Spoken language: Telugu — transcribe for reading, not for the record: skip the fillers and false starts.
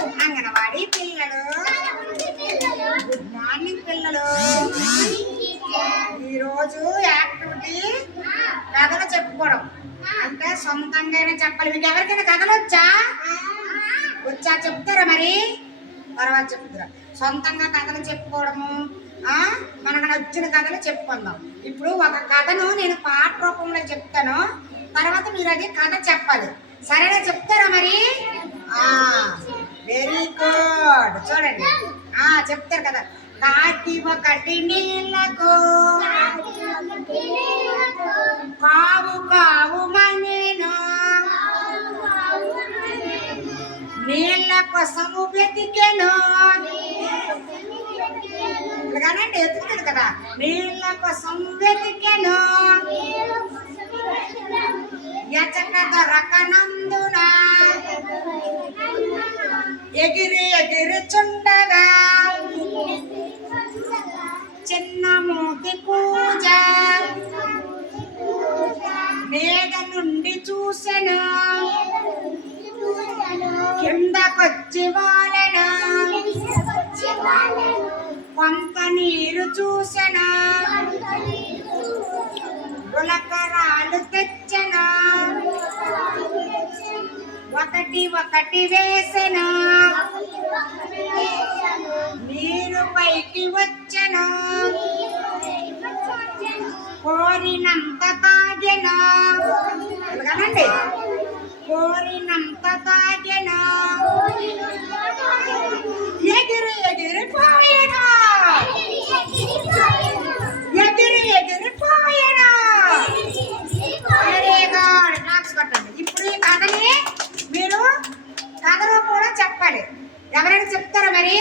అంగన్వాడీ పిల్లలు, గుడ్ మార్నింగ్ పిల్లలు. ఈరోజు యాక్టివిటీ కథలు చెప్పుకోవడం. అంటే సొంతంగానే చెప్పాలి. మీకు ఎవరికైనా కథలు వచ్చా? చెప్తారా? మరి తర్వాత చెప్తారా? సొంతంగా కథలు చెప్పుకోవడము, మనకు నచ్చిన కథలు చెప్పుకుందాం. ఇప్పుడు ఒక కథను నేను పాట రూపంలో చెప్తాను, తర్వాత మీరు అది కథ చెప్పాలి. సరేనా? చెప్తారా? మరి వెరీ గుడ్. చూడండి, చెప్తారు కదా. కాకి ఒకటి నీళ్ళకు కావు కావు మనేను, నీళ్ళ కోసము వెతికెను. ఇలాగానండి, ఎత్తుకుతుంది కదా. నీళ్ళ కోసం వెతికెను, ఎచక దొరకనందున ఎగిరి ఎగిరి చుండగా చిన్న మూతి కూజ మీద నుండి చూసెను, కిందకొచ్చి వాలెను, కొంత నీరు చూసెను, గులకరాలు తెచ్చెను, ఒకటి ఒకటి వేసెను, నీరు పైకి వచ్చెను, కోరినంత తాగెను. అలాగనండి, కోరినంత తాగెను, ఎగిరి ఎగిరిపోయెను, ఎగిరి ఎగిరిపోయెను. Very good. క్లాప్స్ కొట్టండి. ఇప్పుడు ఈ కథని మీరు కథలో కూడా చెప్పాలి. ఎవరైనా చెప్తారా? మరి